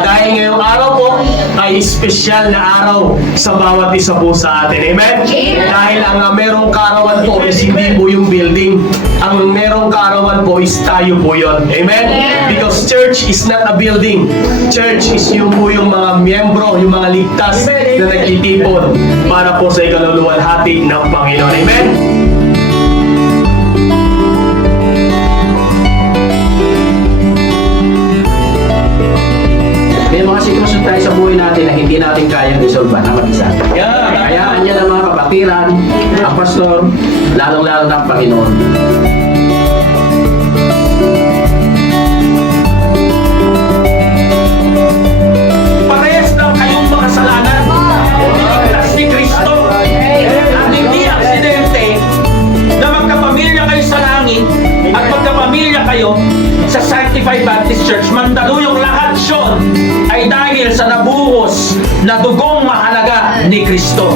Dahil ngayong araw po ay espesyal na araw sa bawat isa po sa atin. Amen? Dahil ang merong kaarawan po is hindi po yung building. Ang merong kaarawan po is tayo po yun. Amen? Because church is not a building. Church is yung po yung mga miyembro, yung mga ligtas na nagtitipon para po sa ikaluluwalhati ng Panginoon. Amen? May mga sitwasyon tayo sa buhay natin na hindi natin kayang resolve na mag-isa. Kaya niya ng mga kapatiran, ang pastor, lalong-lalo ng Panginoon. Parehas lang kayong makasalanan. Niligtas ni Kristo. At hindi aksidente na magkapamilya kayo sa langit at magkapamilya kayo sa Sanctified Baptist Church. Mandaluyong lahat yun ay dahil sa nabuhos na dugong mahalaga ni Kristo.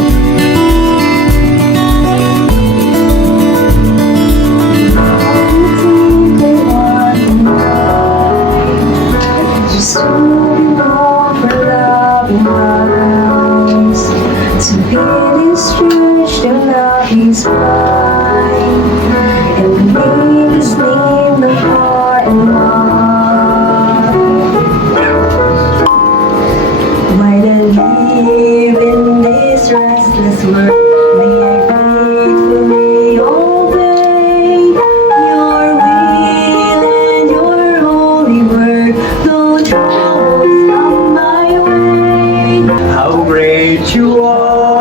Just holding on for love in my eyes. To be this church, the love is mine. And believe His name, the heart and mind. Why to live in this restless world? May I faithfully obey Your will and Your holy word. Though troubles come my way, How great you are!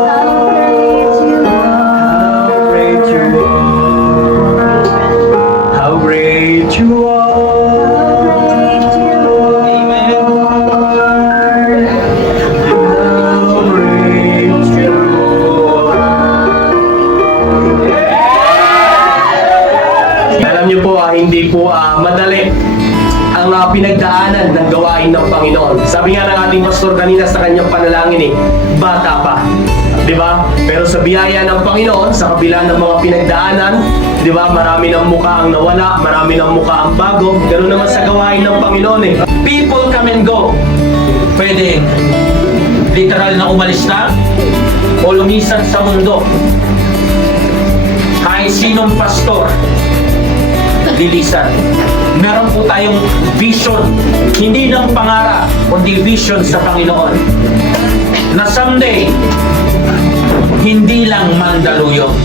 how great You How are. great you are! How great you are! Great You are. How great you are! Alam niyo po, hindi po madali ang pinagdaanan ng gawain ng Panginoon. Sabi nga ng ating pastor kanina sa kanyang panalangin bata pa. Di ba? Pero sa biyaya ng Panginoon, sa kabila ng mga pinagdaanan, di ba, marami ng mukha ang nawala, marami ng mukha ang bago. Ganoon naman sa gawain ng Panginoon People come and go. Pwedeng literal na umalis na o lumisan sa mundo. Kahit sinong pastor, lilisan. Meron po tayong vision, hindi ng pangarap, kundi vision sa Panginoon. Na someday, hindi lang mandaluyong.